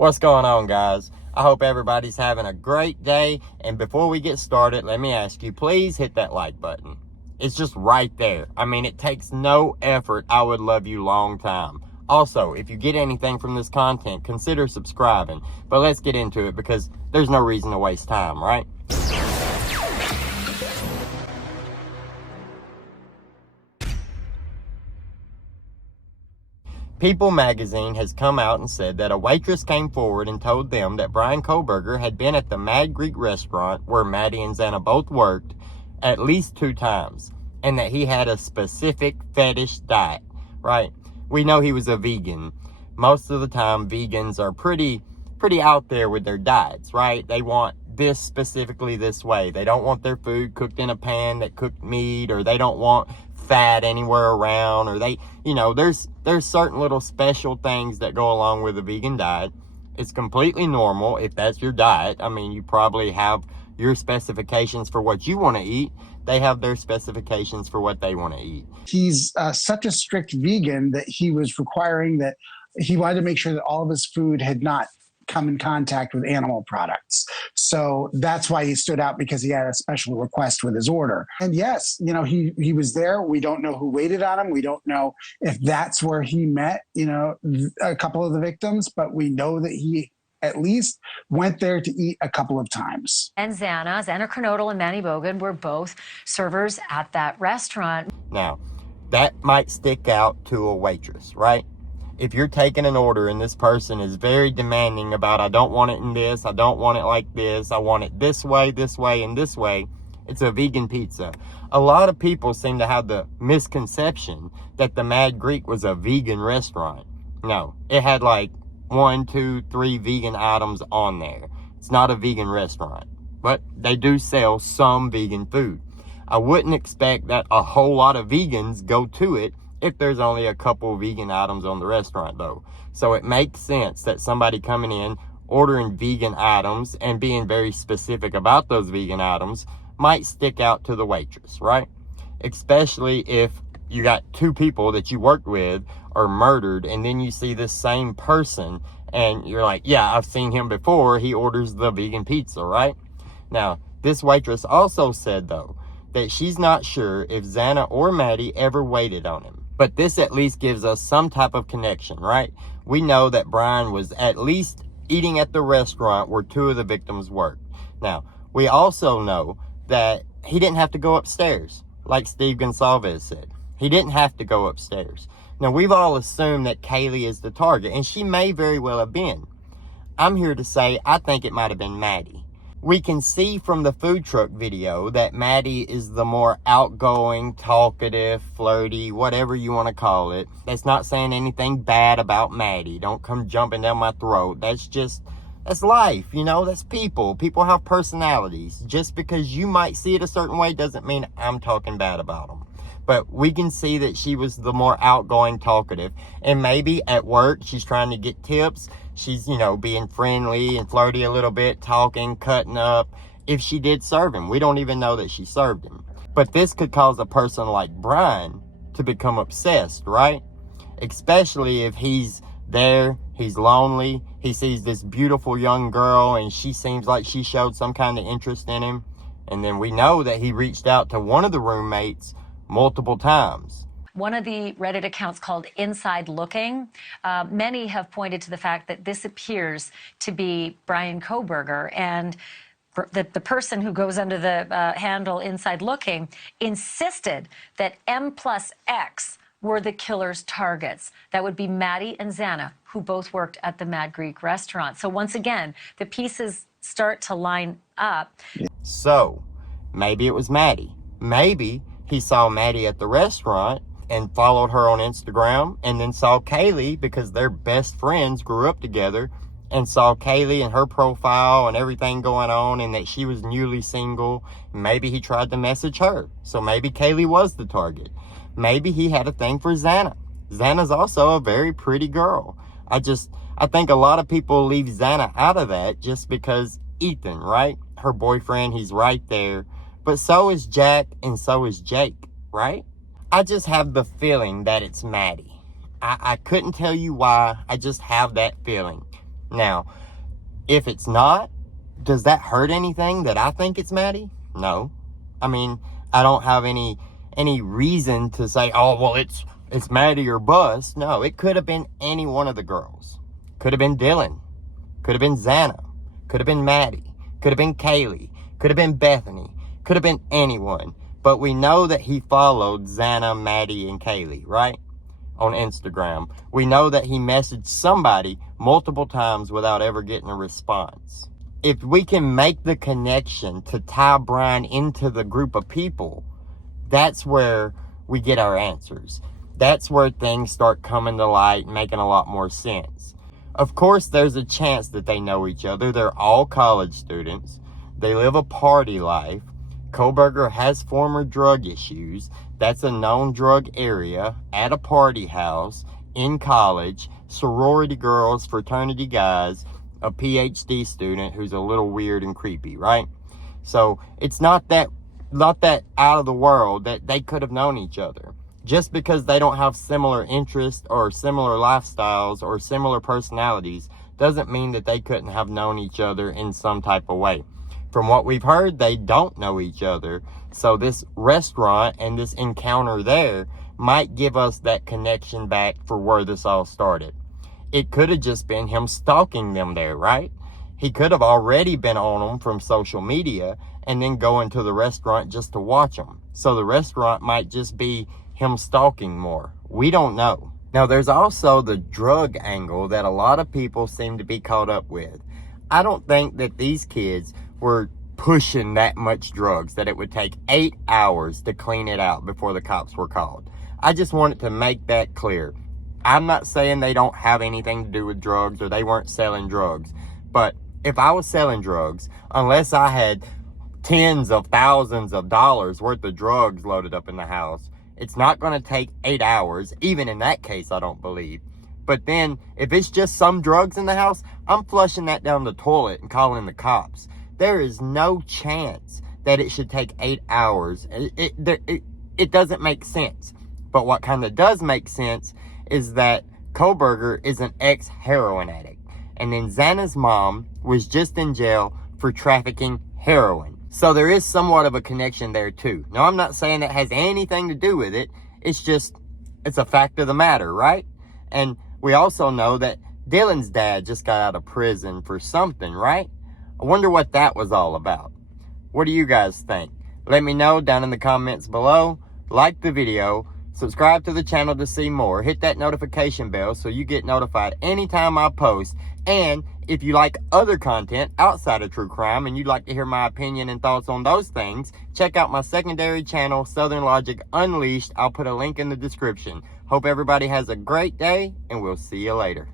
What's going on, guys? I hope everybody's having a great day. And before we get started, let me ask you, please hit that like button. It's just right there. I mean, it takes no effort. I would love you long time. Also, if you get anything from this content, consider subscribing. But let's get into it because there's no reason to waste time, right? People magazine has come out and said that a waitress came forward and told them that Bryan Kohberger had been at the Mad Greek restaurant where Maddie and Xana both worked at least 2 times, and that he had a specific fetish diet, right? We know he was a vegan. Most of the time, vegans are pretty out there with their diets, right? They want this specifically this way. They don't want their food cooked in a pan that cooked meat, or they don't want fat anywhere around, or they, there's certain little special things that go along with a vegan diet. It's completely normal if that's your diet. I mean, you probably have your specifications for what you want to eat. They have their specifications for what they want to eat. He's such a strict vegan that he was requiring that he wanted to make sure that all of his food had not come in contact with animal products. So that's why he stood out, because he had a special request with his order. And yes, he was there. We don't know who waited on him. We don't know if that's where he met, a couple of the victims, but we know that he at least went there to eat a couple of times. And Xana Kernodle and Maddie Mogen were both servers at that restaurant. Now, that might stick out to a waitress, right? If you're taking an order and this person is very demanding about, I don't want it in this, I don't want it like this, I want it this way, and this way, it's a vegan pizza. A lot of people seem to have the misconception that the Mad Greek was a vegan restaurant. No, it had like 1, 2, 3 vegan items on there. It's not a vegan restaurant, but they do sell some vegan food. I wouldn't expect that a whole lot of vegans go to it if there's only a couple vegan items on the restaurant, though. So it makes sense that somebody coming in, ordering vegan items, and being very specific about those vegan items might stick out to the waitress, right? Especially if you got 2 people that you worked with are murdered, and then you see this same person, and you're like, yeah, I've seen him before. He orders the vegan pizza, right? Now, this waitress also said, though, that she's not sure if Xana or Maddie ever waited on him. But this at least gives us some type of connection, right? We know that Bryan was at least eating at the restaurant where 2 of the victims worked. Now, we also know that he didn't have to go upstairs, like Steve Gonsalves said. He didn't have to go upstairs. Now, we've all assumed that Kaylee is the target, and she may very well have been. I'm here to say I think it might have been Maddie. We can see from the food truck video that Maddie is the more outgoing, talkative, flirty, whatever you want to call it. That's not saying anything bad about Maddie. Don't come jumping down my throat. That's life, that's people. People have personalities. Just because you might see it a certain way doesn't mean I'm talking bad about them. But we can see that she was the more outgoing, talkative. And maybe at work, she's trying to get tips. She's, being friendly and flirty a little bit, talking, cutting up. If she did serve him, we don't even know that she served him. But this could cause a person like Bryan to become obsessed, right? Especially if he's there, he's lonely, he sees this beautiful young girl, and she seems like she showed some kind of interest in him. And then we know that he reached out to one of the roommates multiple times. One of the Reddit accounts called Inside Looking, many have pointed to the fact that this appears to be Bryan Kohberger, and the person who goes under the handle Inside Looking insisted that M+X were the killer's targets. That would be Maddie and Xana, who both worked at the Mad Greek restaurant. So once again, the pieces start to line up. So maybe it was Maddie. Maybe he saw Maddie at the restaurant and followed her on Instagram, and then saw Kaylee because they're best friends, grew up together, and saw Kaylee and her profile and everything going on, and that she was newly single. Maybe he tried to message her. So maybe Kaylee was the target. Maybe he had a thing for Xana. Xana's also a very pretty girl. I think a lot of people leave Xana out of that just because Ethan, right? Her boyfriend, he's right there. But so is Jack, and so is Jake, right? I just have the feeling that it's Maddie. I couldn't tell you why. I just have that feeling. Now, if it's not, does that hurt anything that I think it's Maddie? No. I mean, I don't have any reason to say, oh, well, it's Maddie or bust. No, it could have been any one of the girls. Could have been Dylan. Could have been Xana. Could have been Maddie. Could have been Kaylee. Could have been Bethany. Could have been anyone. But we know that he followed Xana, Maddie, and Kaylee, right? On Instagram. We know that he messaged somebody multiple times without ever getting a response. If we can make the connection to tie Bryan into the group of people, that's where we get our answers. That's where things start coming to light and making a lot more sense. Of course, there's a chance that they know each other. They're all college students. They live a party life. Kohberger has former drug issues. That's a known drug area at a party house in college. Sorority girls, fraternity guys, a PhD student who's a little weird and creepy, right? So it's not that out of the world that they could have known each other. Just because they don't have similar interests or similar lifestyles or similar personalities doesn't mean that they couldn't have known each other in some type of way. From what we've heard, they don't know each other. So this restaurant and this encounter there might give us that connection back for where this all started. It could have just been him stalking them there, right? He could have already been on them from social media and then going to the restaurant just to watch them. So the restaurant might just be him stalking more. We don't know. Now, there's also the drug angle that a lot of people seem to be caught up with. I don't think that these kids were pushing that much drugs, that it would take 8 hours to clean it out before the cops were called. I just wanted to make that clear. I'm not saying they don't have anything to do with drugs or they weren't selling drugs. But if I was selling drugs, unless I had tens of thousands of dollars worth of drugs loaded up in the house, it's not going to take 8 hours. Even in that case, I don't believe. But then, if it's just some drugs in the house, I'm flushing that down the toilet and calling the cops. There is no chance that it should take 8 hours. It doesn't make sense. But what kind of does make sense is that Kohberger is an ex-heroin addict. And then Xana's mom was just in jail for trafficking heroin. So there is somewhat of a connection there too. Now, I'm not saying that has anything to do with it. It's a fact of the matter, right? And we also know that Dylan's dad just got out of prison for something, right? I wonder what that was all about. What do you guys think? Let me know down in the comments below. Like the video. Subscribe to the channel to see more. Hit that notification bell so you get notified anytime I post. And if you like other content outside of true crime and you'd like to hear my opinion and thoughts on those things, check out my secondary channel, Southern Logic Unleashed. I'll put a link in the description. Hope everybody has a great day, and we'll see you later.